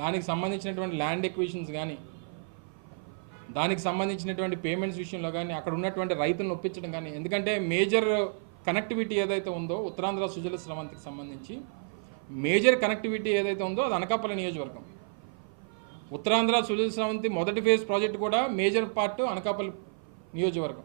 దానికి సంబంధించినటువంటి land equations కానీ దానికి సంబంధించినటువంటి పేమెంట్స్ విషయంలో కానీ అక్కడ ఉన్నటువంటి రైతులను ఒప్పించడం కానీ ఎందుకంటే మేజర్ కనెక్టివిటీ ఏదైతే ఉందో ఉత్తరాంధ్ర సుజల స్రవంతికి సంబంధించి మేజర్ కనెక్టివిటీ ఏదైతే ఉందో అది అనకాపల్లి నియోజకవర్గం. ఉత్తరాంధ్ర సుజల స్రవంతి మొదటి ఫేజ్ ప్రాజెక్ట్ కూడా మేజర్ పార్ట్ అనకాపల్లి నియోజకవర్గం.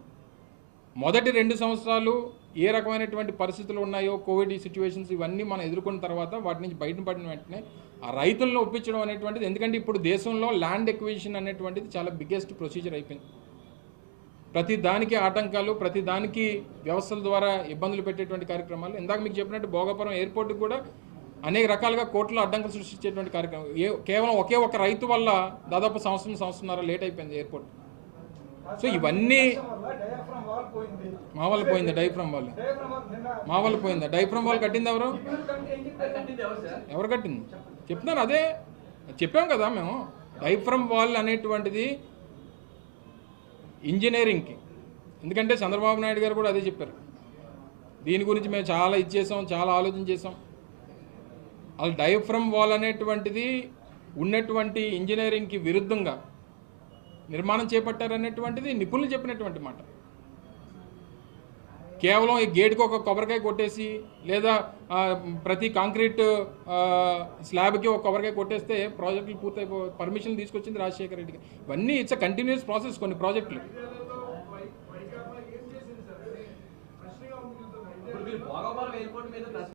మొదటి రెండు సంవత్సరాలు ఏ రకమైనటువంటి పరిస్థితులు ఉన్నాయో కోవిడ్ సిచ్యువేషన్స్ ఇవన్నీ మనం ఎదుర్కొన్న తర్వాత వాటి నుంచి బయటపడిన వెంటనే ఆ రైతులను ఒప్పించడం అనేటువంటిది. ఎందుకంటే ఇప్పుడు దేశంలో ల్యాండ్ ఎక్విజిషన్ అనేటువంటిది చాలా బిగ్గెస్ట్ ప్రొసీజర్ అయిపోయింది. ప్రతి దానికి ఆటంకాలు ప్రతి దానికి వ్యవస్థల ద్వారా ఇబ్బందులు పెట్టేటువంటి కార్యక్రమాలు. ఇందాక మీకు చెప్పినట్టు భోగపురం ఎయిర్పోర్ట్ కూడా అనేక రకాలుగా కోట్ల అడ్డంకులు సృష్టించేటువంటి కార్యక్రమం. ఏ కేవలం ఒకే ఒక రైతు వల్ల దాదాపు సంవత్సరం సంవత్సరంన్నర లేట్ అయిపోయింది ఎయిర్పోర్ట్ సో ఇవన్నీ మా వాళ్ళు పోయింది డైఫ్రమ్ వాళ్ళు. వాల్ మా వాళ్ళు పోయిందా డైఫ్రమ్ వాళ్ళు కట్టింది ఎవరు? ఎవరు ఎవరు కట్టింది? చెప్తున్నారు అదే. చెప్పాం కదా మేము. డైఫ్రమ్ వాల్ అనేటువంటిది ఇంజనీరింగ్కి. ఎందుకంటే చంద్రబాబు నాయుడు గారు కూడా అదే చెప్పారు. దీని గురించి మేము చాలా ఇచ్చేసాం చాలా ఆలోచన చేసాం. అసలు డైఫ్రమ్ వాల్ అనేటువంటిది ఉన్నటువంటి ఇంజనీరింగ్కి విరుద్ధంగా నిర్మాణం చేపట్టారనేటువంటిది నిపుణులు చెప్పినటువంటి మాట. కేవలం ఈ గేట్కి ఒక కొబ్బరికాయ కొట్టేసి లేదా ప్రతి కాంక్రీట్ స్లాబ్కి ఒక కొబ్బరికాయ కొట్టేస్తే ప్రాజెక్టులు పూర్తయిపో పర్మిషన్ తీసుకొచ్చింది రాజశేఖర రెడ్డికి ఇవన్నీ ఇట్స్ కంటిన్యూస్ ప్రాసెస్ కొన్ని ప్రాజెక్టులు